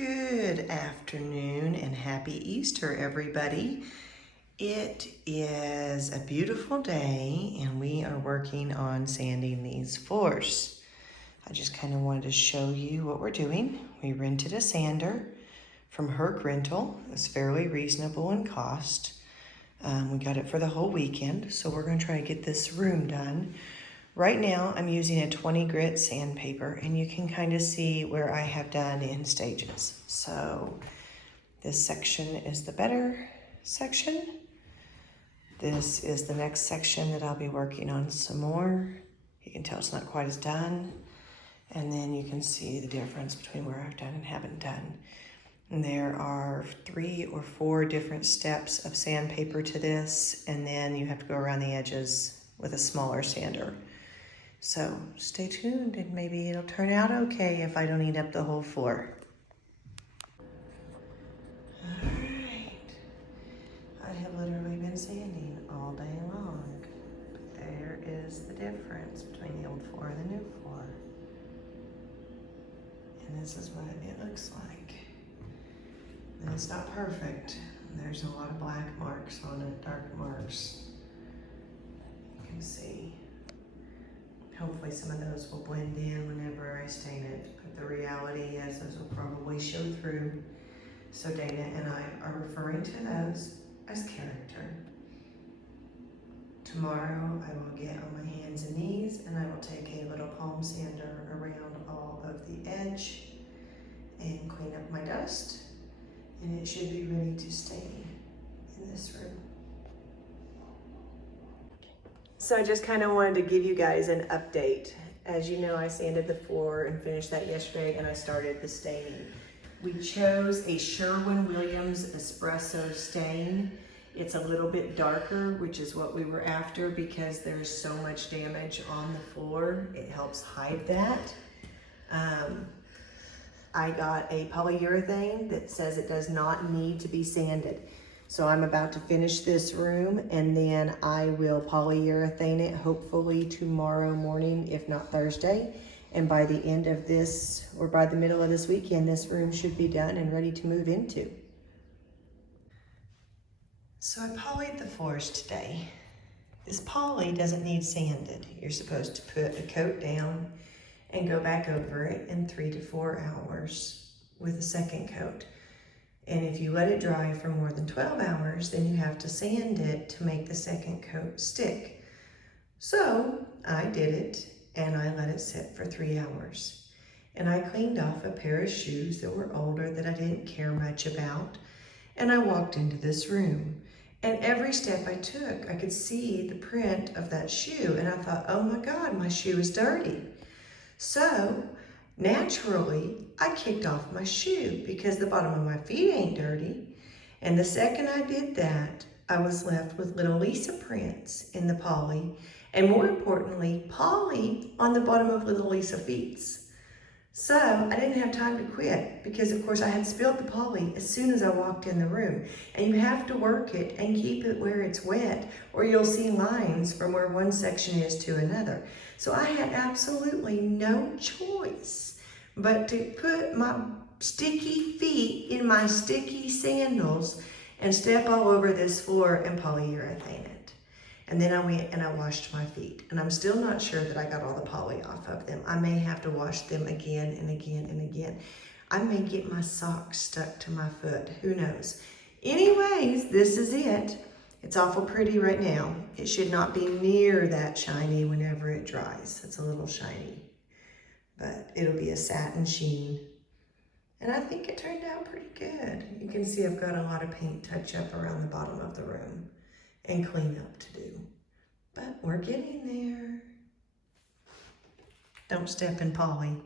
Good afternoon and happy Easter, everybody. It is a beautiful day and we are working on sanding these floors. I just kind of wanted to show you what we're doing. We rented a sander from Herc Rental. It's fairly reasonable in cost. We got it for the whole weekend, so we're going to try to get this room done. Right now, I'm using a 20 grit sandpaper, and you can kind of see where I have done in stages. So this section is the better section. This is the next section that I'll be working on some more. You can tell it's not quite as done. And then you can see the difference between where I've done and haven't done. And there are 3 or 4 different steps of sandpaper to this, and then you have to go around the edges with a smaller sander. So stay tuned and maybe it'll turn out okay if I don't eat up the whole floor. All right. I have literally been sanding all day long. But there is the difference between the old floor and the new floor. And this is what it looks like. And it's not perfect. There's a lot of black marks on it, dark marks. You can see. Hopefully some of those will blend in whenever I stain it. But the reality is those will probably show through. So Dana and I are referring to those as character. Tomorrow I will get on my hands and knees and I will take a little palm sander around all of the edge and clean up my dust. And it should be ready to stain in this room. So I just kind of wanted to give you guys an update. As you know, I sanded the floor and finished that yesterday, and I started the staining. We chose a Sherwin-Williams espresso stain. It's a little bit darker, which is what we were after because there's so much damage on the floor. It helps hide that. I got a polyurethane that says it does not need to be sanded. So I'm about to finish this room and then I will polyurethane it hopefully tomorrow morning, if not Thursday. And by the end of this, or by the middle of this weekend, this room should be done and ready to move into. So I polyed the floors today. This poly doesn't need sanded. You're supposed to put a coat down and go back over it in 3 to 4 hours with a second coat. And if you let it dry for more than 12 hours, then you have to sand it to make the second coat stick. So I did it and I let it sit for 3 hours. And I cleaned off a pair of shoes that were older that I didn't care much about. And I walked into this room. And every step I took, I could see the print of that shoe. And I thought, oh my God, my shoe is dirty. So naturally, I kicked off my shoe because the bottom of my feet ain't dirty. And the second I did that, I was left with little Lisa prints in the poly. And more importantly, poly on the bottom of little Lisa feets. So I didn't have time to quit because of course I had spilled the poly as soon as I walked in the room. And you have to work it and keep it where it's wet or you'll see lines from where one section is to another. So I had absolutely no choice but to put my sticky feet in my sticky sandals and step all over this floor and polyurethane it. And then I went and I washed my feet. And I'm still not sure that I got all the poly off of them. I may have to wash them again and again and again. I may get my socks stuck to my foot. Who knows? Anyways, this is it. It's awful pretty right now. It should not be near that shiny whenever it dries. It's a little shiny, but it'll be a satin sheen. And I think it turned out pretty good. You can see I've got a lot of paint touch up around the bottom of the room and clean up to do. But we're getting there. Don't step in poly.